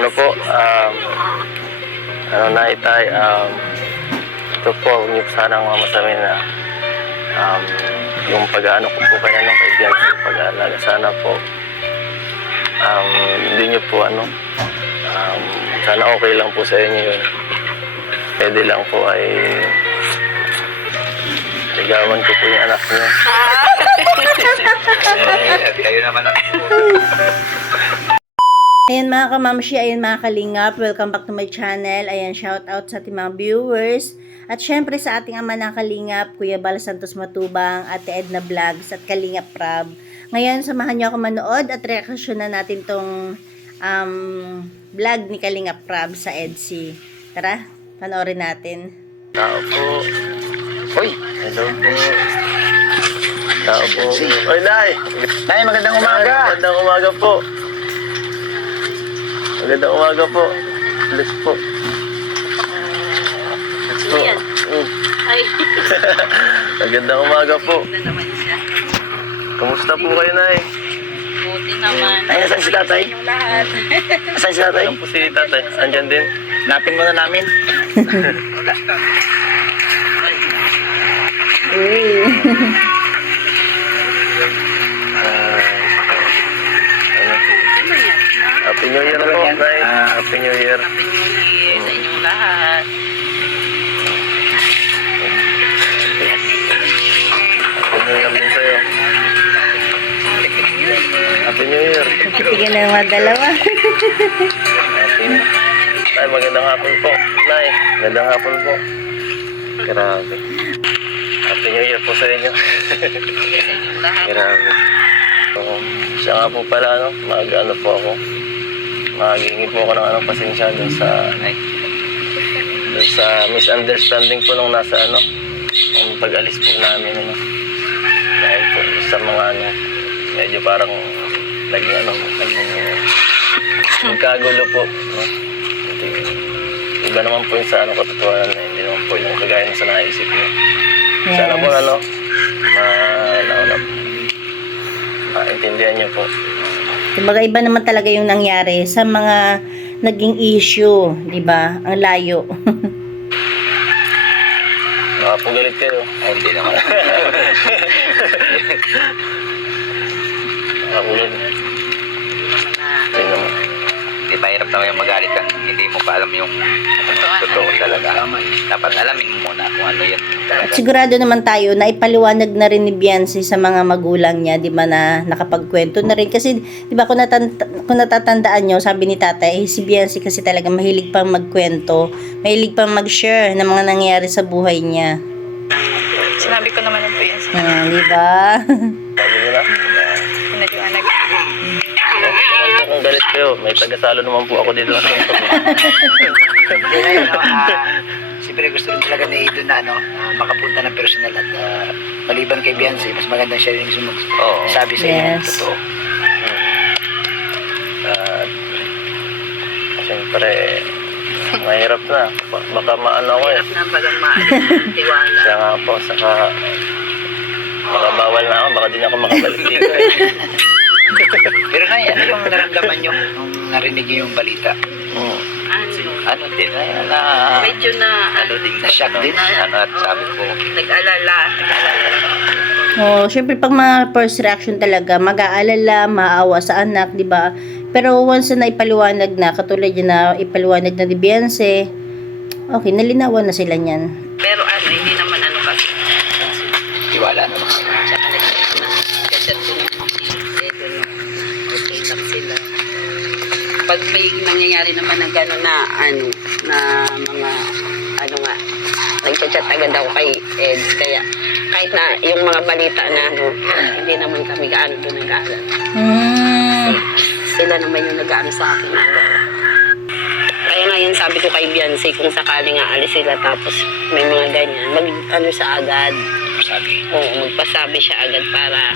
ano po, ano na itay, ito po, huwag niyo sanang mamasamin na yung pag-ano ko po kaya ng kaibigan sa pag-aalaga. Sana po, hindi niyo po sana okay lang po sa inyo yun. Pwede lang po ay ligawan ko po yung anak niyo. Kayo naman ang Ayan mga kamamshi, ayan mga kalingap, welcome back to my channel. Ayan, shout out sa ating mga viewers. At syempre sa ating ama ng kalingap, Kuya Bal Santos Matubang, Ate Edna Vlogs at Kalingap Prab. Ngayon, samahan niyo ako manood at reaksyon na natin tong vlog ni Kalingap Prab sa EDSI. Tara, panoorin natin. Tao po. Uy, hello po. Tao po. Uy, Nay! Nay, magandang umaga. Magandang umaga po. Magandang umaga po. Bless po. Bless po. Ay, Magandang umaga po. na naman siya. Kumusta po kayo, Nay? Buti naman. Ay, asan si tatay? Yung lahat. Asan si tatay? Ayan po si tatay. Andyan din. Napin muna namin. Uy. Happy New Year po, Nay. Happy New Year. Happy New Year sa inyong lahat. Happy New Year din sa'yo. Happy New Year. Sige na mga dalawa. Happy New Year. Nay, magandang hapon po. Nay, magandang hapon po. Grabe. Happy New Year po sa inyo. Sa inyong lahat. Grabe. Oo. Siya nga po pala, mag-ano po ako. Maghingi po ako ng pasensya doon sa misunderstanding po nung nasa ang pag-alis po namin, dahil po sa mga medyo parang naging nagkagulo po, Iba naman po yung sa katotohanan na hindi naman po yung kagaya na sa naisip niyo. Sana po maintindihan niyo po. Kumbaga iba naman talaga yung nangyari sa mga naging issue, di ba? Ang layo. Baka po galit kayo. Ay, hindi naman. Baka po galit. Hindi naman. Di ba hirap naman yung magalit kang hindi mo pa alam yung totoo talaga. Dapat alamin mo muna kung ano yan talaga. Sigurado naman tayo na ipaliwanag na rin ni Biancy sa mga magulang niya, di ba, na nakapagkwento na rin. Kasi, di ba, kung natatandaan nyo, sabi ni tatay, si Biancy kasi talaga mahilig pang magkwento, mahilig pang mag-share ng mga nangyayari sa buhay niya. Sinabi ko naman ng Biancy. Di ba? Sabi nyo na. Pinaliwanag. Kung galit kayo, may tagasalo naman po ako dito. Siyempre gusto rin talaga ni Idon na makapunta ng personal at maliban kay Biancy, mas magandang siya rin gusto sabi sa inyo ng Yes. totoo. Siyempre, mahirap na. Baka maano ko eh. Na bagang tiwala. Siya nga po, saka baka bawal na ako, baka di na ako makabalik dito eh. Pero Nay, ano yung naramdaman nyo nung narinig nyo yung balita? Ano din, Medyo na, na-shock din. At sabi ko, nag-alala. Oh, syempre pag mga first reaction talaga, mag-aalala, maawa sa anak, di ba? Pero once na ipaliwanag na, katulad yun na ipaliwanag na ni Biancy, okay, nalinawan na sila niyan. Pero hindi naman kasi. tiwala naman. Tsaka nag-chat ko na okay lang sila. Pag may nangyayari naman na gano'n na mga nag-chat agad ako kay Ed, kaya kahit na yung mga balita na hindi naman kami gaano doon nag-aalala. Sila naman yung nag-aano sa akin. Kaya ngayon sabi ko kay Biancy, kung sakaling aalis sila tapos may mga ganyan, mag-ano siya agad. Magpasabi siya agad para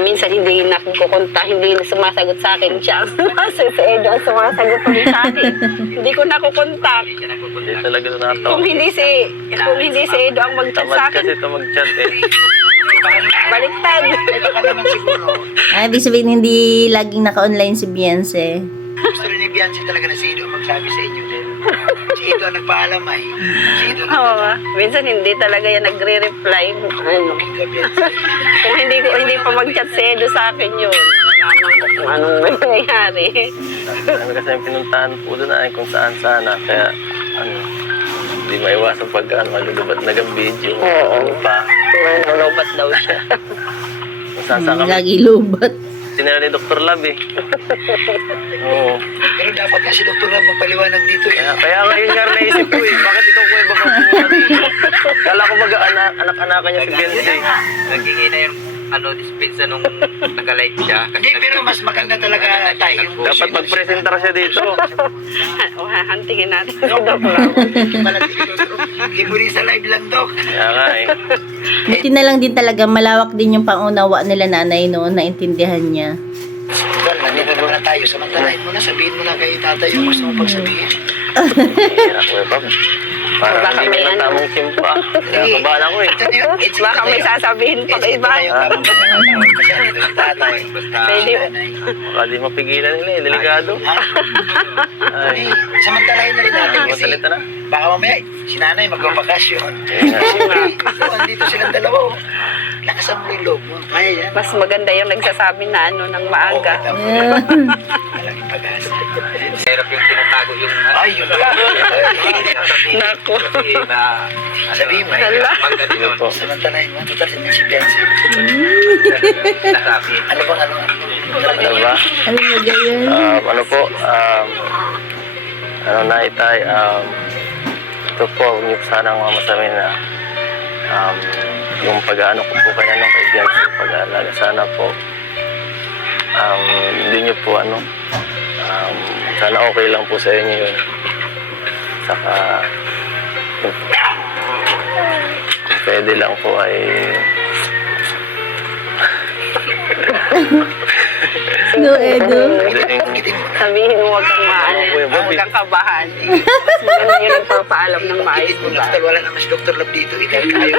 minsan hindi na kukunta, hindi na sumasagot sa akin siya. Kasi si Edo ang sumasagot ulit sa akin. Hindi ko nakukontak. Hindi talaga natawa. Kung hindi si Edo ang mag-chat Tamad sa akin, kasi ito mag-chat eh. baliktad. Ibig sabihin hindi laging naka-online si Biancy. Gusto rin ni Biancy talaga na si Ido ang magsabi sa inyo. Dahil si Ido ang nagpaalam ay. Si Ido ang Oo, minsan hindi talaga yan nagre-reply. Ano, kung hindi pa mag-chat si Edo sa akin yun, nalaman ko kung anong nangyayari. Ano kasi yung pinuntahan po doon ay kung saan sana. Kaya, ano, hindi maiwasan pag malulubat nagang video. Oo. Ano pa. Nalobat daw siya. Kung saan saan kami. Lagi lubat. Sinira ni Dr. Lab eh. Oo. Pero dapat nga si Dr. Ram magpaliwanag dito. Kaya ngayon nga naisip ko eh. Bakit ikaw kuya baka pumunta dito? Kala ko anak-anakan niya si Biancy. Nagiging na yung dispensa nung naka-light siya. Hindi, pero mas maganda talaga tayo. Dapat magpresentar siya dito. O, hahantingin natin si Doc Lam. Hindi mo rin sa live lang, Doc. Kaya nga eh. Buti na lang din talaga, malawak din yung pangunawa nila nanay noon, naintindihan niya. Well, nandito naman na tayo. Samantalahin mo na, sabihin mo na kay tatay yung gusto mo pagsabihin. Hirap kuya Bob. Parang Baka hindi may ka ng ano. tamang simpo ah. Nakabahan ako eh. Baka may sasabihin pa kay iba. Kasi andito yung tatay. Pwede. Baka di mapigilan nila eh. Delikado. Ay. Samantalahin na rin natin kasi Masalita na. baka mamaya si nanay magbabakasyon. Ayun nga. So, andito silang dalawa. Oh. Lakasan mo yung loob mo. Kaya yan. Mas maganda yung nagsasabi na ng maaga. Oo, tama. Yeah. Malaking pag-asa. Hirap yung tinatago yung Ay, yun. Naku. Kasi na Sabihin mo. Hala. pagka Ano po? Samantalahin mo. Total, hindi si Biancy. nasabi. Ano bang ano? Ano ba? Ano ba ganyan? Ano po? Ano na itay? Ito po, huwag niyo po sanang mamasamin na yung pag-ano ko po kanya nung kay Biancy, pag-aalaga. Sana po hindi niyo po sana okay lang po sa inyo yun. Saka kung pwede lang po ay Go, Edo. Giting mo. Sabihin mo huwag kang maano, Kuya Bobby. huwag kang kabahan. Mas maganda yung nagpapaalam ng maayos, Giting mo. diba? Total, wala naman si Dr. Love dito. Dahil kayo.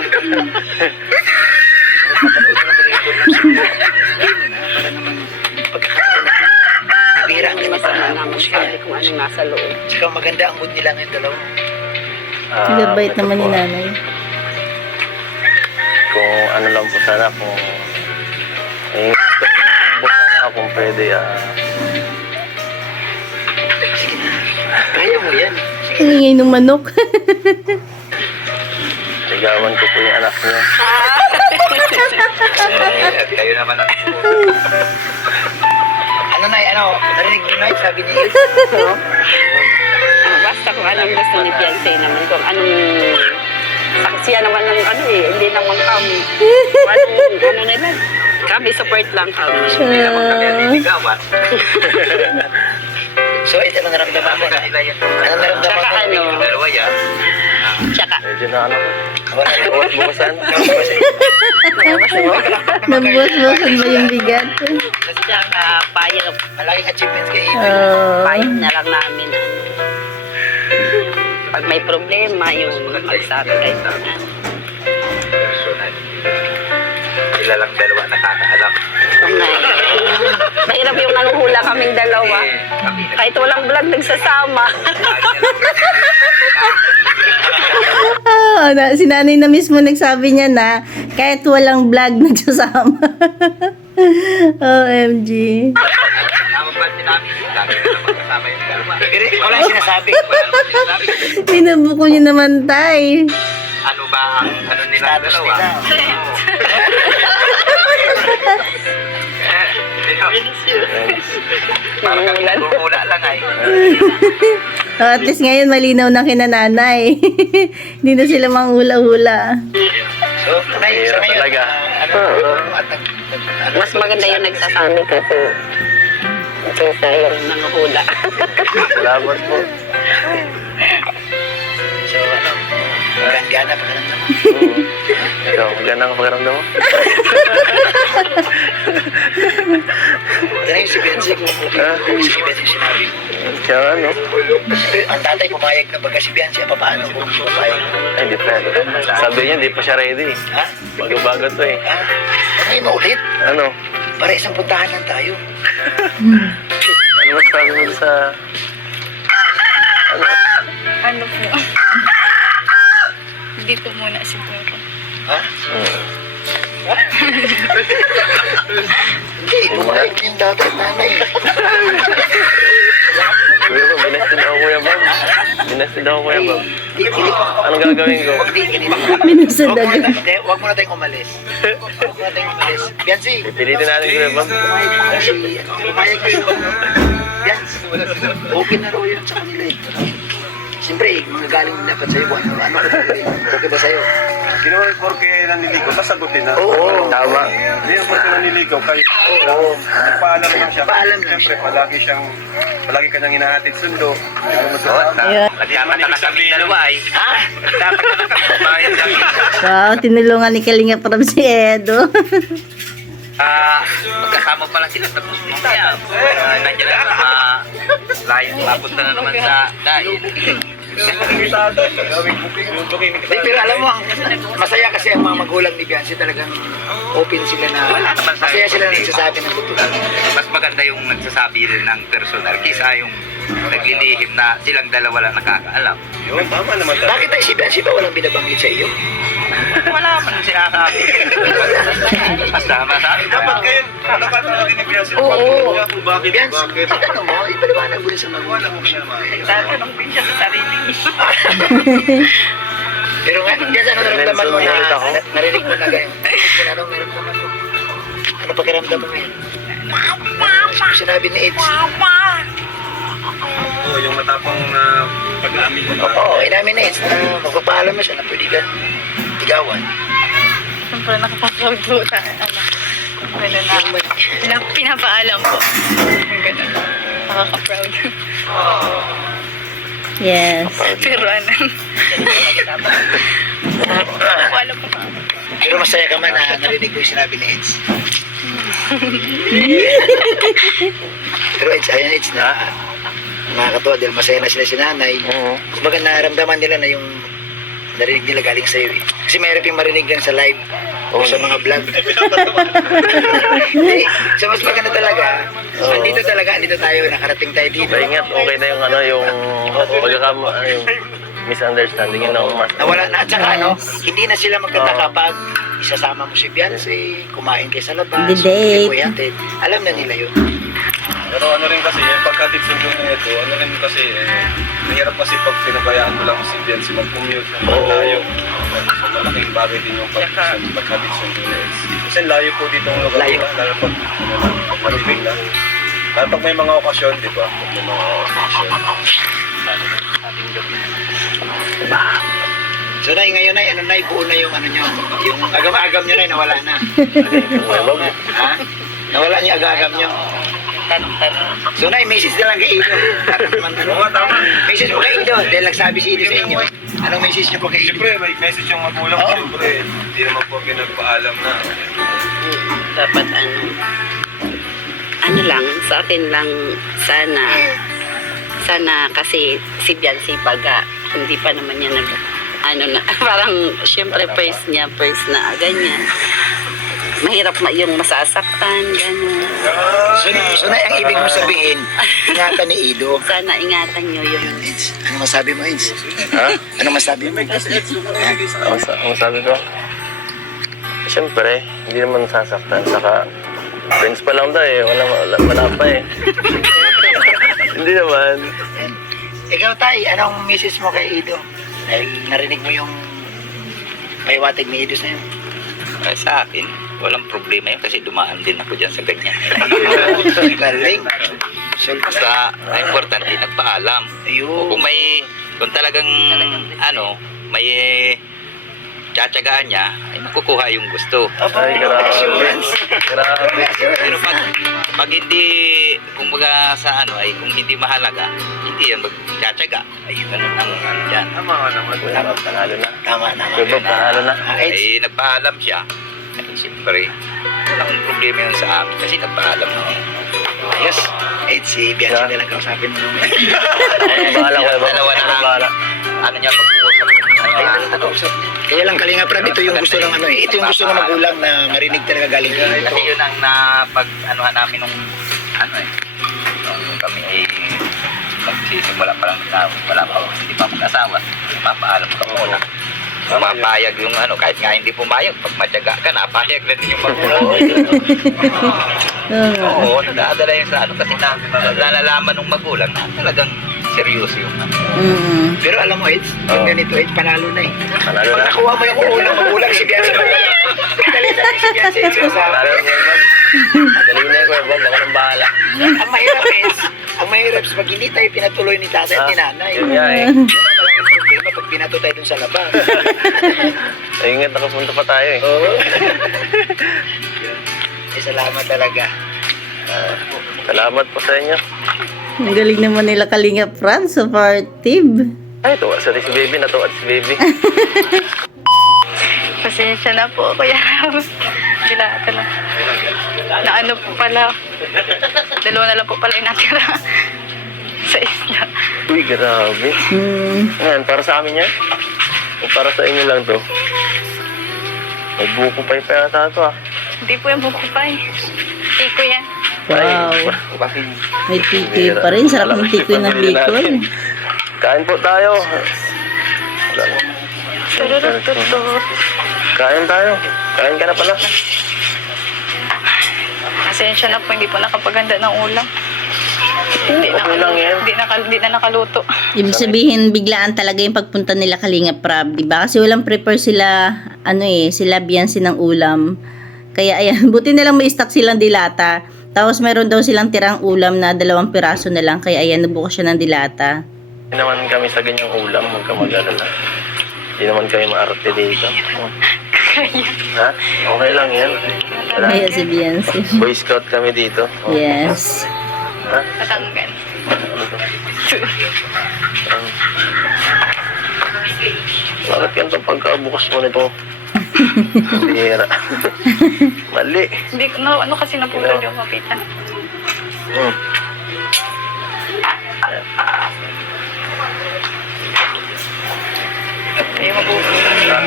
Para naman pagkakataon na bira ang Hindi ganito masama na naman sabi kung anong nasa loob. Saka maganda ang mood nila ngayon dalawa. Nagabait ito naman po, ni nanay. Kung ano lang po sana kung po sana kung pwede Kaya mo yan. Ang ingay ng manok. ligawan ko po yung anak niya. Kayo naman ang Ano na, narinig mo na, sabi niya. Basta kung anong gusto ni Beyonce naman, kung anong saksiya naman ng hindi naman kami. Kung ano nila. Kami, support lang kami. hindi naman kami ang liligawan. So, ito ang naramdaman mo. Kanila yan. Ano naramdaman Tsaka mo? ano, Yung dalawa yan. tsaka, Medyo na ano ko. Wala na. Bukas-bukasan. Nabuwas-buwasan ba yung bigat? tsaka payag, Malaking achievements kay Ito. payag na lang namin. Pag may problema, yung magsabi kayo. Personal. Sila lang dalawa nakakaalam. Mahirap yung nanguhula kaming dalawa. Kami Kahit walang vlog, nagsasama. Si nanay na mismo nagsabi niya na kahit walang vlog nagsasama. OMG. Naman ba sinabi? Lagi na magkasama yung dalawa. Pero wala yung sinasabi. Wala naman sinasabi. Binabuko niyo naman, tay. Ano ba ang ano nila Status dalawa? nila. Parang kami nagmumula lang ay. At least ngayon malinaw na kina nanay. Hindi na sila manghula-hula. So, Nay, sa Mahirap ngayon, talaga. at Mas maganda yung nagsasabi kasi kaysa yung nanguhula. Salamat po. So, gana pa ka lang naman. Ikaw, maganda ang pakiramdam mo? Ito na yung si Biancy. Si Biancy sinabi. Kaya ano? Ang tatay pumayag na baga si Biancy. Paano kung pumayag? Ay, depende. Sabi niya, di pa siya ready. Ha? Bago-bago to eh. Ha? Ano yung maulit? Ano? Para isang puntahan lang tayo. Ano Ano masabi mo sa... Ano? Ano po? Hindi po muna siguro. Hindi, bumalik yung dati at nanay. Kuya Bob, binasted ako Kuya Bob. Binasted ako Kuya Bob. Hindi ko. Anong gagawin ko? Hindi, ganito. Minusad agad. Hindi, huwag muna tayong umalis. Huwag muna tayong umalis. Biansi, Pilitin natin Kuya Bob. pumayag kayo. Biansi, okay na raw yun sa kanila eh. Siyempre, mga galing dapat sa'yo. Ano ka talaga? Okay ba sa'yo? Hindi naman porke naniligaw, sasagutin na. Oo. Tama. Hindi naman porke naniligaw kayo. Oo. Nagpaalam lang siya. Nagpaalam lang Siyempre, siya. palagi kanyang hinahatid sundo. Hindi mo masasama. Ayun. Nagkama na kami dalawa ay. Ha? Dapat na nakabayad lang. Wow, tinulungan ni Kalinga from si Edo. Magkasama pala sila tapos mamaya. Nandiyan na naman, layo, mapunta na naman sa dahil. Hindi, pero alam mo, masaya kasi ang mga magulang ni Biansi talagang open sila na masaya sila na nagsasabi ng totoo. Mas maganda yung nagsasabi rin ng personal kisa yung naglilihim na silang dalawa lang nakakaalam. Yun, tama naman. Bakit tayo si Biansi ba walang binabanggit sa iyo? Wala man sinasabi. Basta masabi. Dapat kayo, dapat natin ni Biansi. Oo. Kung bakit, Biansi, bakit. ano mo, ipaliwanag mo rin sa magulang mo. Tatanong din siya sa sarili niya. Pero nga, Biansi, ano naramdaman mo na narinig mo na ganyan? Anong naramdaman mo? Ano pakiramdam mo ngayon? Ano sinabi ni Eds? Oo, yung matapang na pag-aamin mo. Oo, inamin ni Eds na magpapaalam mo siya na pwede kang tigawan. Siyempre nakapag-proud po sa ano. Gano'n na. Pinapaalam po. Yung gano'n. Nakaka-proud. Yes. Pero ano. Wala po ka. Pero masaya ka man na narinig ko yung sinabi ni Eds. Pero Eds, ayan Eds na nakakatuwa dahil masaya na sila si nanay. Oo. Kumbaga naramdaman nila na yung narinig nila galing sa'yo eh. Kasi mayroon yung marinig lang sa live o sa mga vlog. Hindi, so mas maganda talaga. Andito tayo, nakarating tayo dito. Maingat, okay na yung ano, yung pagkakama, yung misunderstanding yun ang mas... Nawala na at saka ano, hindi na sila magtataka pag isasama mo si Beyonce, kumain kayo sa labas, The date. kuyatid. Alam na nila yun. Pero ano rin kasi, yung pagkatid sundo na ito, ano rin kasi, mahirap kasi pag pinabayaan mo lang si Biansi mag-commute ng malayo. So malaking bagay din yung pagkatid sundo na ito. Kasi layo po dito ang lugar. Layo. Lalo pag maribig na. Lalo pag may mga okasyon, di ba? Pag may mga okasyon. So Nay, ngayon Nay, ano Nay, buo na yung ano nyo, yung agam-agam nyo Nay, nawala na. Kuya Bob. Ha? Nawala niyo agam-agam nyo. Tanong-tanong. So Nay, message na lang kay Ido. Oo, tama. Message mo kay Ido, dahil nagsabi si Ido sa inyo. Anong message niyo po kay Ido? Siyempre, may message yung magulang. Oo. Siyempre, hindi naman po pinagpaalam na. Dapat ano lang, sa atin lang sana kasi si Biancy baga, hindi pa naman niya parang syempre first na ganyan. Mahirap yung masasaktan, gano'n. So Nay, ang ibig mo sabihin, ingatan ni Ido. Sana ingatan nyo yun. Eds, ano masabi mo, Eds? Ha? Ano masabi mo? Ang sabi ko, siyempre, hindi naman sasaktan. Saka, friends pa lang daw eh. Wala pa eh. Hindi naman. Ikaw Tay, anong message mo kay Ido? Dahil narinig mo yung pahiwatig ni Ido sa'yo. Sa akin, walang problema yun kasi dumaan din ako dyan sa ganyan. Galing. So, Basta, ang importante, nagpaalam. ayun. Kung talagang, may tsatsagaan niya, ay makukuha yung gusto. Ay, grabe. Grabe. Pero pag hindi, kumbaga sa kung hindi mahalaga, hindi yan magtsatsaga. Ay, ganun ang dyan. Tama ka naman. Kuya Bob, panalo na. Tama. Kuya Bob, panalo na. Eds, Ay, nagpaalam siya. Ay, siyempre, walang problema yun sa amin kasi nagpaalam na. ayos. Eds, si Bianchi na lang kausapin mo. Bahala Kuya Bob. Dalawa na ang Bahala. niya mag-uusap. Kaya lang Kalinga Prab, ito yung gusto ng ito yung gusto ng magulang na marinig talaga galing kay Ido. Kasi yun ang napag-anuhan namin nung kami ay magsisimula pa lang na wala pa hindi pa mag-asawa, mapaalam ka muna. Mapayag yung ano, kahit nga hindi pumayag, pag matyaga ka, napayag na din yung magulang. Oo, nadadala yung sa ano, kasi nalalaman ng magulang na talagang seryoso yung ano. Pero alam mo, Eds, yung ganito, Eds, panalo na eh. Panalo Pag na. nakuha mo yung unang magulang, si Bianca. Dali na si Bianca, Eds, kasama. Panalo na, Kuya Bob. Madali na, Kuya Bob. Ako nang bahala. Ang mahirap, Eds, ang mahirap, pag hindi tayo pinatuloy ni tatay at ni nanay, Yun nga eh. yun ang malaking problema pag pinato tayo dun sa labas. Ingat, nakapunta pa tayo eh. Oo. Salamat talaga. Salamat po sa inyo. Ang galing naman nila Kalingap Franz, supportive. Ay, tuwa sa si Baby. Natuwa si Baby. Pasensya na po, Kuya Rams. Dilata na. Na ano po pala. Dalawa na lang po pala yung natira sa isla. Uy, grabe. Ayan, para sa amin yan. O para sa inyo lang to. May buko pa yung yata to ah. Hindi po yung buko pa eh. Tiko yan. Wow. Bakit? May tikoy pa rin. Sarap ng tikoy ng Bicol. Kain po tayo. Tururututut. Kain tayo. Kain ka na pala. Pasensya na po, hindi po nakapaganda ng ulam. Hindi Okay lang yan. Hindi na nakaluto. Ibig sabihin, biglaan talaga yung pagpunta nila Kalingap Prab, di ba? Kasi walang prepare sila, sila Biancy ng ulam. Kaya ayan, buti na lang may stock silang dilata. Tapos meron daw silang tirang ulam na 2 piraso na lang. Kaya ayan, nabukas siya ng dilata. Hindi naman kami sa ganyang ulam. Huwag ka mag-alala. Hindi naman kami maarte dito. Kaya. Ha? Okay lang yan. Wala. Kaya si Biancy. Boy Scout kami dito. Oh. Yes. Ha? Patanggal. Bakit ganito pagkabukas mo nito? Bihira. Mali. Hindi, ano kasi naputol yung kapitan. Hmm. Kaya mabubulan.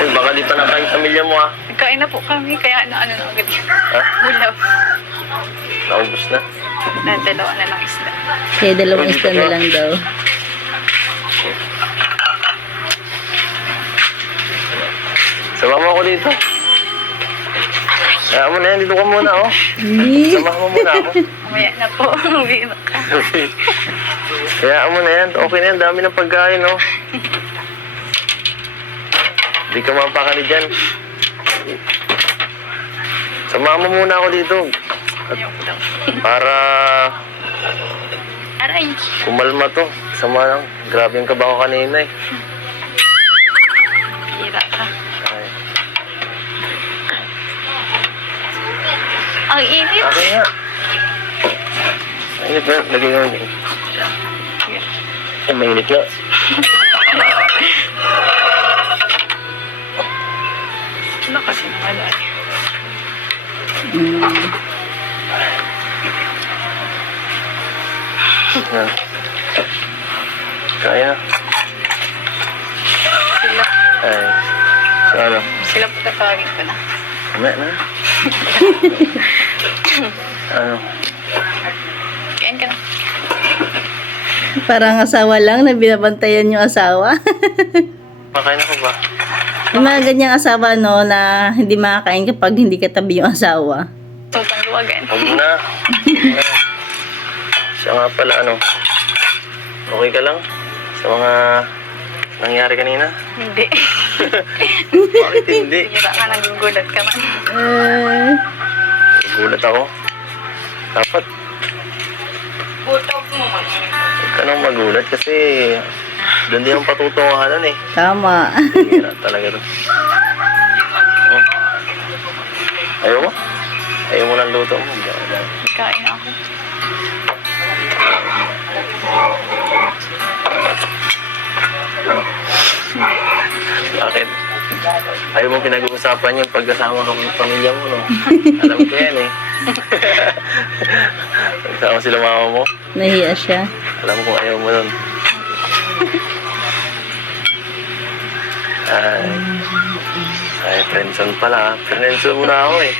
Uy, baka di pa nakain pamilya mo ah. Nagkain na po kami, kaya ano na agad yun. Ha? Bulaw. Naubos na. Na 2 na lang isda. Kaya 2 isda na lang daw. Sama mo ako dito. Kaya mo na yan, dito ka muna oh. Hindi. Samahan mo muna ako. Mamaya na po. Biro ka. Kaya mo na yan, okay na yan, dami ng pagkain oh. Hindi ka mapakali dyan. Samahan mo muna ako dito. Ayoko daw. Para Aray. kumalma to. Sama lang. Grabe yung kaba ko kanina eh. Bira ka. Ay. Ang init. Akin nga. Mainit na. Lagay nga yun. Ay, mainit nga. Ano kasi naman ay. Yan. Kaya. Sila. Ay. So ano? Sila po tatawagin ko na. Mamaya na. Ano? Kain ka na. Parang asawa lang na binabantayan yung asawa. Makain ako ba? Yung mga ganyang asawa, no, na hindi makakain kapag hindi katabi yung asawa. Sultang luwagan. Huwag na. Siya nga pala, ano? Okay ka lang? Sa mga nangyari kanina? Hindi. Bakit hindi? Bira ka, nagugulat ka man. Gulat ako. Dapat, Butok mo man. huwag ka nang magulat kasi doon din ang patutungahan eh. Tama. Hira talaga to. Ayaw mo? Ayaw mo ng luto mo? Kain ako. Bakit? Ayaw mo pinag-uusapan yung pagkasama ka ng pamilya mo, no? Alam ko yan eh. Pagkasama sila mama mo, Nahiya siya. alam ko ayaw mo nun. Ay, friendson pala. Friendson muna ako eh.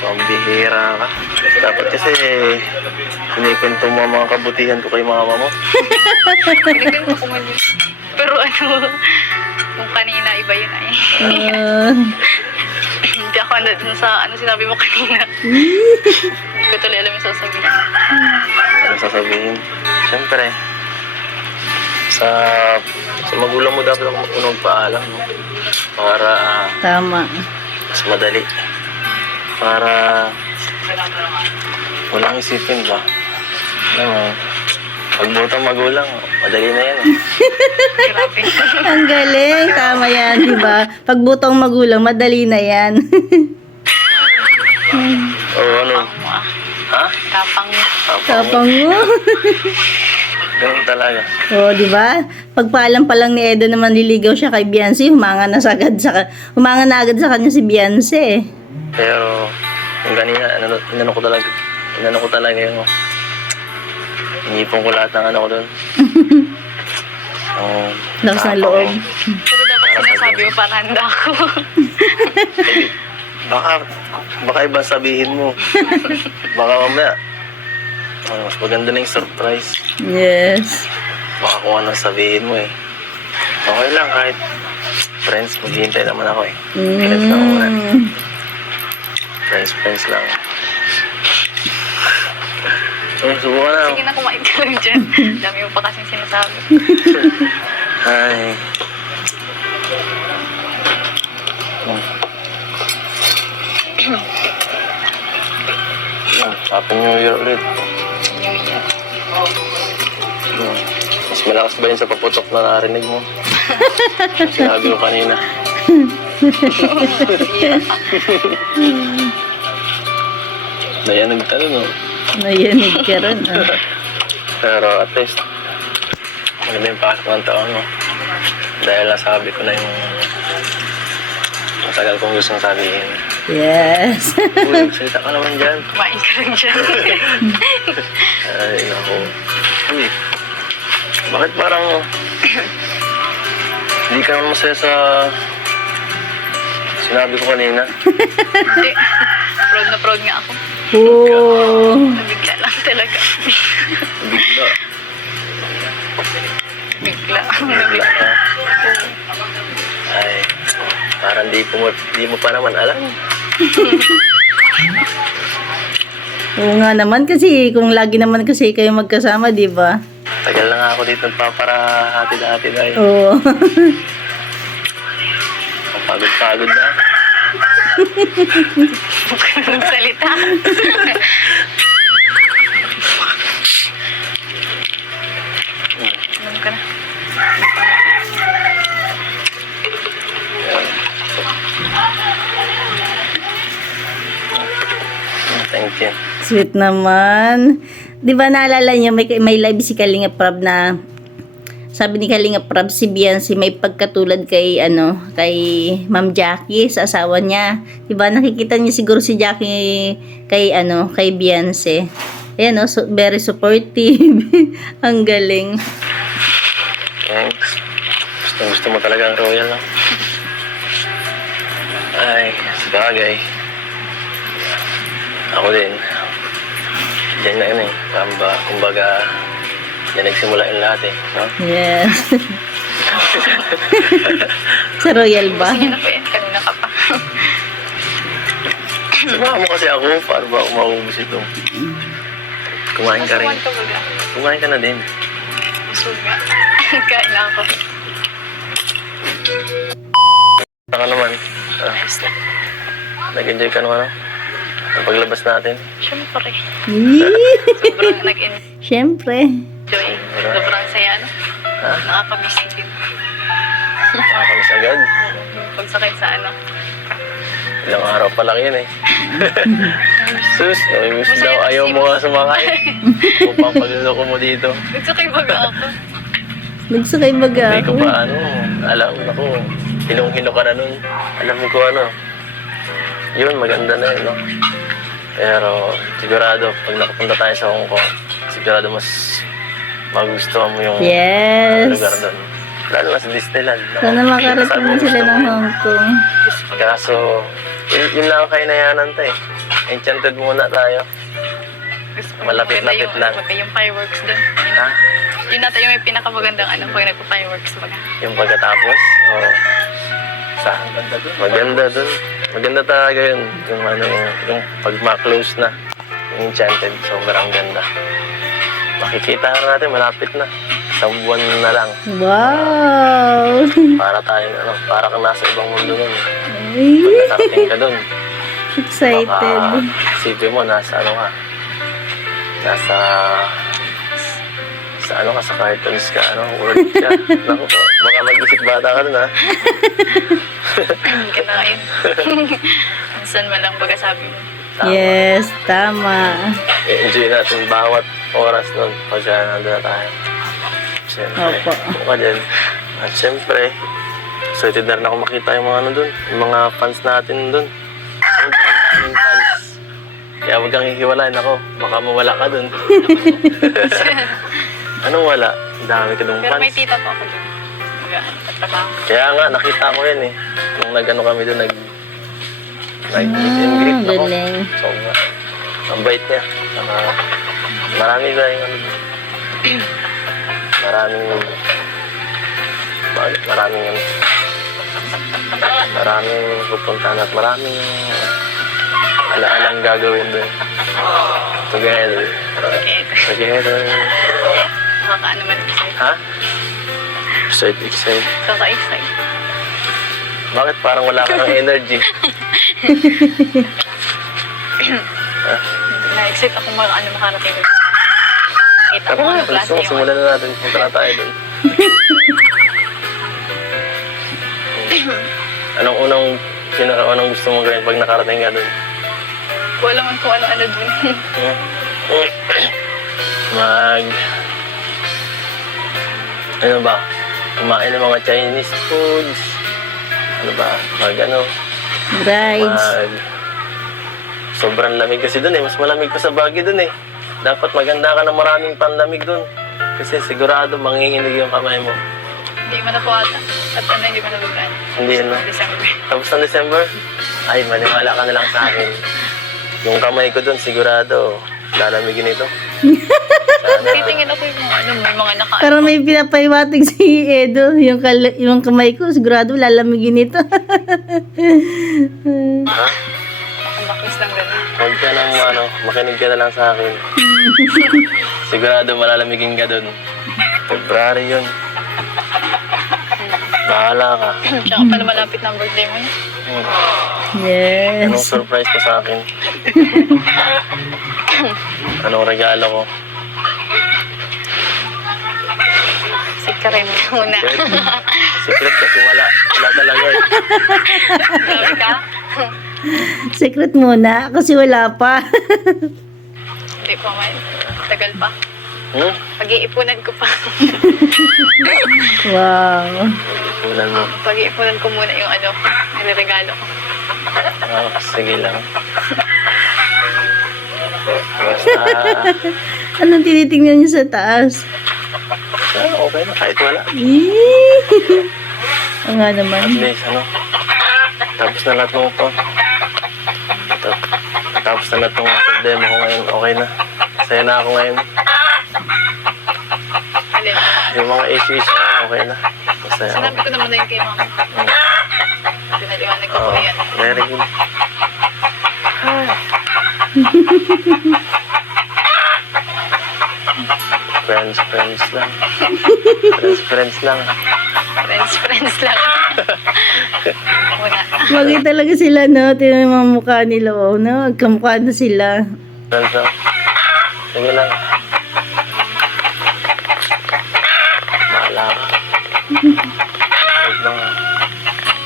Pambihira ka. Dapat kasi kinikwento mo ang mga kabutihan ko kay mama mo. Ganito ko man yun. Pero kung kanina, iba yun ay. Hindi ako dun sa sinabi mo kanina. Hindi ko tuloy alam yung sasabihin. Ano sasabihin? Siyempre, sa magulang mo dapat ako unang paalam, no? Para Tama. mas madali. Para walang isipin ba? Ano, pagbutang magulang, madali na yan. Grabe. Ang galing. Tama yan, di ba? Pagbutong magulang, madali na yan. Oo, ano? Ha? Tapang mo. Tapang mo. Ganun talaga. Oo, di ba? Pagpaalam pa lang ni Edo na manliligaw siya kay Beyonce, humanga na agad sa kanya si Beyonce. Pero, yung kanina, inano ko talaga yung inipon ko lahat ng ano ko doon. Lakas ng loob. Pero dapat sinasabi mo para handa ako. Baka ibang sabihin mo. Baka mamaya, mas maganda na yung surprise. Yes. Baka kung anong sabihin mo eh. Okay lang, kahit friends, maghihintay naman ako eh. Friends lang muna. Friends lang. Subukan na. Sige na, kumain ka lang dyan. Dami mo pa kasing sinasabi. Ay. Happy New Year ulit. New Year. Mas malakas ba yun sa paputok na narinig mo? Sinabi ko kanina. Nayanig ka rin, no? Nayanig ka rin, ah. Pero at least, maganda yung pasok ng taon, no? Dahil nasabi ko na yung matagal kong gustong sabihin. Yes. Uy, salita ka naman dyan. Kumain ka lang dyan. Ay, naku. Uy, bakit parang hindi ka naman masaya sa sinabi ko kanina? Hindi. Proud na proud nga ako. Oh. Nabigla lang talaga. Bigla. Bigla. Bigla ka. Ay, parang di mo pa naman alam. Oo nga naman kasi, kung lagi naman kasi kayo magkasama, di ba? Tagal na nga ako dito nagpaparahatid-hatid ay. Oo. Ang pagod-pagod na. Salita. Alam ka na. Thank you. Sweet naman. Di ba naalala niyo, may live si Kalinga Prab na sabi ni Kalinga Prab si Beyonce may pagkatulad kay Ma'am Jackie sa asawa niya. Di ba nakikita niyo siguro si Jackie kay Beyonce. Ayan, no, very supportive. Ang galing. Thanks. Gusto mo talaga ang royal, no? Ay, sabagay. Ako din. Diyan na yun eh. Kumbaga, diyan nagsimula yung lahat eh. No? Yes. Sa Royal ba? Sige na po yan. Kanina ka pa. Sumama mo kasi ako. Paano ba ako maubos ito? Kumain ka rin. Masuman ka baga. Kumain ka na din. Busog nga. Kain na ako. Saka naman. Ayos na. Nag-enjoy ka naman, no? Ang paglabas natin. Siyempre. Yee! Sobrang nag-enjoy. Siyempre. Sobrang saya, no? Nakakamiss din. Nakakamiss agad. Yung pagsakay sa Ilang araw pa lang yun eh. Sus, namimiss daw. Ayaw mo nga sumakay. Upang pagluloko mo dito. Nagsakay baga ako. Nagsakay baga Hindi ko ako. pa alam ako. Hinong-hino ka na nun. Alam mo ko yun, maganda na yun, no? Pero sigurado, pag nakapunta tayo sa Hong Kong, sigurado mas magustuhan mo yung Yes. lugar doon. Lalo na sa Disneyland. No? Sana makarating Sabi na mo, sila gusto ng mo yun. Hong Kong. Kaso, yun lang ang kainayanan tayo. Enchanted muna tayo. Gusto ko Malapit-lapit maganda lang. Yung fireworks doon. Ha? Yun natin yung may pinakamagandang pag nagpa-fireworks baga. Yung pagkatapos? Oo. Sa? Maganda dun. Maganda talaga yun. Yung yung pag ma-close na. Yung Enchanted. Sobrang ganda. Makikita na natin, malapit na. Isang buwan na lang. Wow! Para tayong, para kang nasa ibang mundo nun. Ay, Nakarating ka dun. excited. Isipin mo, nasa nasa sa cartoons ka, world ka. Naku po, baka mag-isip bata ka dun, ha? Kinain. Minsan man lang baga sabi mo. Tama. Yes, tama. Enjoy natin bawat oras nun pagka nandun na tayo. Siyempre, Opo. buka din. At siyempre, excited na rin ako makita yung mga dun, yung mga fans natin dun. Ang daming fans. Kaya huwag kang hihiwalayin ako, baka mawala ka dun. Anong wala? Ang dami ka dun Pero may fans. tita po ako doon. Baga, katrabaho. Kaya nga, nakita ko yan eh. Nung kami dun, nag-meet and greet ako. Galing. Sobra. Ang bait niya. Saka, marami ba yung maraming pupuntahan at maraming alaalang gagawin doon. Together. Okay. Together. Nakakaano man ako sa'yo. Ha? Excited. Kaka-excite. Bakit parang wala ka ng energy? Na-excite ako makarating doon. Kita Tara ko nga, anong klase gusto mo, yung simulan na natin. Punta na tayo doon. Anong pinakaunang gusto mong gawin pag nakarating ka doon? Wala man kung ano-ano doon. Ano ba? Kumain ng mga Chinese foods. Ano ba? Rides. Sobrang lamig kasi doon eh. Mas malamig pa sa Baguio doon eh. Dapat maganda ka ng maraming panlamig doon. Kasi sigurado manginginig yung kamay mo. Hindi mo na po ata. At hindi mo na lugan. Hindi ano. December. Tapos ng December, ay maniwala ka na lang sa akin. Yung kamay ko doon sigurado lalamigin ito. Titingin ako yung may mga naka... Pero may pinapaiwating si Edo. Yung kamay ko, sigurado lalamigin ito. Ha? Nakabakis lang gano'n. Huwag ka nang makinig ka na lang sa akin. Sigurado malalamigin ka doon. February yun. Bahala ka. Tsaka pala malapit na ang birthday mo na. Anong Yes. surprise mo sa akin? Anong regalo ko? Secret muna. Secret kasi wala talaga eh. Grabe ka? Secret muna kasi wala pa. Hindi pa man. Tagal pa. Pag-iipunan ko pa. Wow. Ulan mo. Pag-iipunan ko muna yung niregalo ko. Sige lang. Basta, Anong tinitingnan niyo sa taas? okay na kahit wala. Oo nga At naman. least, tapos na lahat ng tapos na lahat ng problema ko ngayon, okay na. Saya na ako ngayon. Alin. Yung mga issues na okay na. Masaya ako. Sinabi ko naman na yun kay mama. Pinaliwanag ko po yan. Very good. Friends lang. Friends lang. Friends lang. Muna. Bagay talaga sila, no? Tingnan yung mga mukha nila, oh, no? Magkamukha na sila. Friends lang. Sige lang. Bahala ka.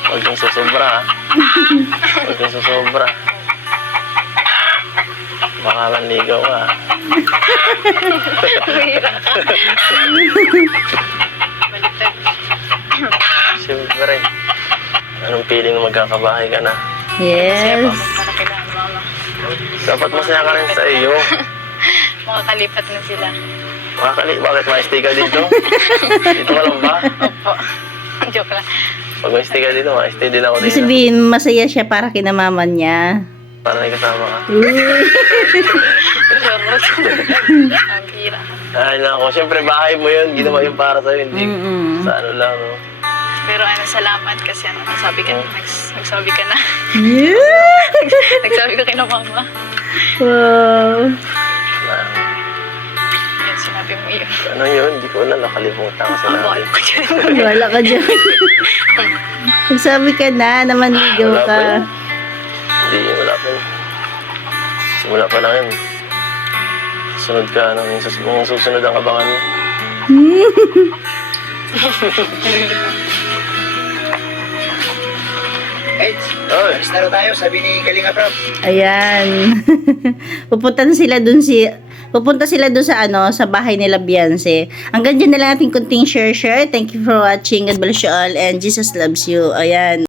Huwag kang susobra, ha? Huwag kang susobra. Baka manligaw ka, ha? Mahirap ka. Baliktad. Siyempre. Anong feeling na magkakabahay ka na? Masaya po Yes. ako para kailangan mama. Dapat masaya ka rin sa iyo. Makakalipat na sila. Bakit ma-stay ka dito? Dito ka lang ba? Opo. Joke lang. Pag ma-stay ka dito, ma-stay din ako Ibig dito. sabihin, masaya siya para kinamaman niya. Para may kasama ka. Uy. Charot. Ang hira. Ay, nako. Siyempre, bahay mo yun. Ginawa yung para sa'yo. Hindi Mm-mm. sa ano lang, no? Pero salamat kasi nagsabi ka, nagsabi ka na. Yeah! Nagsabi ka kay na mama. Wow. Yun, sinabi mo yun. Ano yun? Hindi ko na nakalimutan ko sa Ang namin. bawal ko dyan. Wala ka dyan. Nagsabi ka na, namanligaw Wala pa ka. yun. Hindi, wala pa yun. Simula pa lang yun. Sunod ka, ano, yung susunod ang abangan mo. Ed, Oy, alis na raw tayo, sabi ni Kalinga Prab. Ayan. Pupunta sila dun sa sa bahay nila Beyonce. Hanggang dyan na lang ating kunting share. Thank you for watching. God bless you all and Jesus loves you. Ayan.